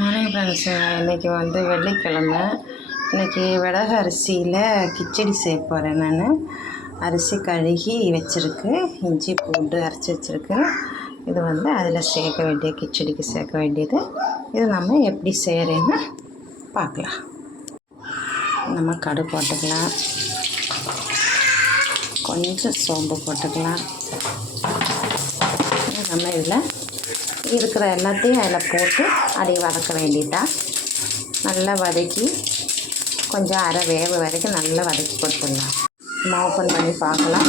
Morning friends, இன்றைக்கி வெள்ளிக்கிழமை. இன்றைக்கி விடக அரிசியில் கிச்சடி செய்ய போகிறேன். நான் அரிசி கழுகி வச்சுருக்கு, இஞ்சி பூண்டு அரைச்சி வச்சுருக்கு. இது அதில் சேர்க்க வேண்டிய கிச்சடிக்கு சேர்க்க வேண்டியது. இது நம்ம எப்படி செய்கிறேன்னு பார்க்கலாம். நம்ம கடுகு போட்டுக்கலாம், கொஞ்சம் சோம்பு போட்டுக்கலாம். நம்ம இதில் இருக்கிற எல்லாத்தையும் அதில் போட்டு அப்படியே வதக்க வேண்டியதான். நல்லா வதக்கி கொஞ்சம் அரை வேவு வரைக்கும் நல்லா வதக்கி கொடுத்துடலாம். நம்ம ஓப்பன் பண்ணி பார்க்கலாம்.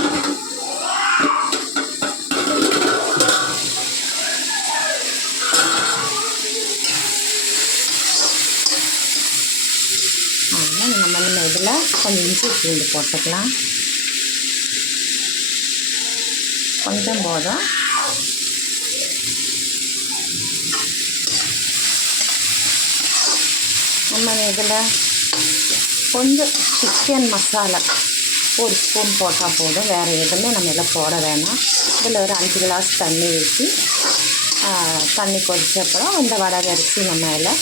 அதனால் நம்ம இதில் கொஞ்சம் இஞ்சி பூண்டு போட்டுக்கலாம். கொஞ்சம் போதும். நம்ம இதில் கொஞ்சம் சிக்கன் மசாலா ஒரு ஸ்பூன் போட்டால் போதும். வேறு எதுவுமே நம்ம இதில் போட வேணாம். இதில் ஒரு 5 கிளாஸ் தண்ணி ஊற்றி தண்ணி கொதித்த அப்புறம் இந்த வடக அரிசி நம்ம இதில்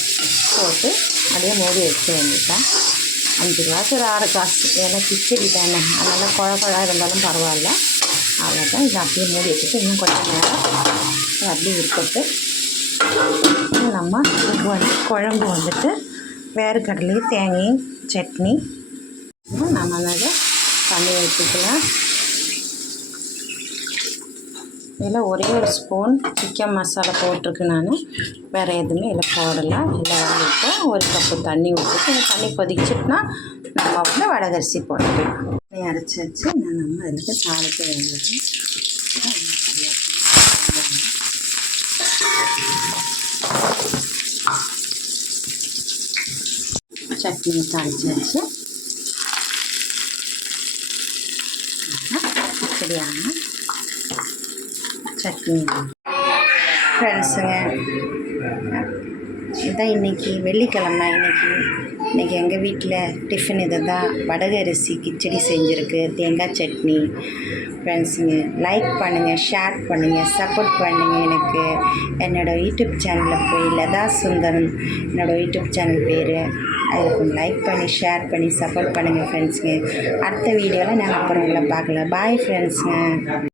போட்டு அப்படியே மூடி வைக்க வேண்டியதான். 5 கிளாஸ் ஒரு 6 கிளாஸ், ஏன்னா கிச்சடி தானே, அதனால் குழ இருந்தாலும் பரவாயில்ல. அவ்வளோதான். இதை அப்படியே மூடி வச்சுட்டு இன்னும் கொஞ்சம் நேரம் அப்படியே இருக்கட்டும். நம்ம குழம்பு வேர்க்கடலை தேங்காய் சட்னி நம்ம அதை பண்ணி வச்சுக்கலாம். இதில் ஒரே ஒரு ஸ்பூன் சிக்கன் மசாலா போட்டிருக்கு. நான் வேறு எதுவுமே இதில் போடலாம். இல்லை இப்போ ஒரு கப்பு தண்ணி ஊற்றிட்டு தண்ணி கொதிச்சுட்டுனா நம்ம வடகரிசி போட்டுக்கலாம். அரைச்சி வச்சு நம்ம அதுக்கு தாளிக்க வேண்டியது. சட்னி தாளித்து வச்சு சரியான சட்னி ஃப்ரெண்ட்ஸுங்க. இதுதான் இன்றைக்கி வெள்ளிக்கிழமை. இன்றைக்கி எங்கள் வீட்டில் டிஃபன் இது தான். வடக அரிசி கிச்சடி செஞ்சுருக்கு, தேங்காய் சட்னி. ஃப்ரெண்ட்ஸுங்க, லைக் பண்ணுங்கள், ஷேர் பண்ணுங்கள், சப்போர்ட் பண்ணுங்கள். எனக்கு என்னோடய யூடியூப் சேனலில் போய் லதா சுந்தரம் என்னோடய யூடியூப் சேனல் பேர். அதுக்கு லைக் பண்ணி ஷேர் பண்ணி சப்போர்ட் பண்ணுங்கள் ஃப்ரெண்ட்ஸுங்க. அடுத்த வீடியோவில் நான் அப்புறம் பார்க்கலாம். பாய் ஃப்ரெண்ட்ஸுங்க.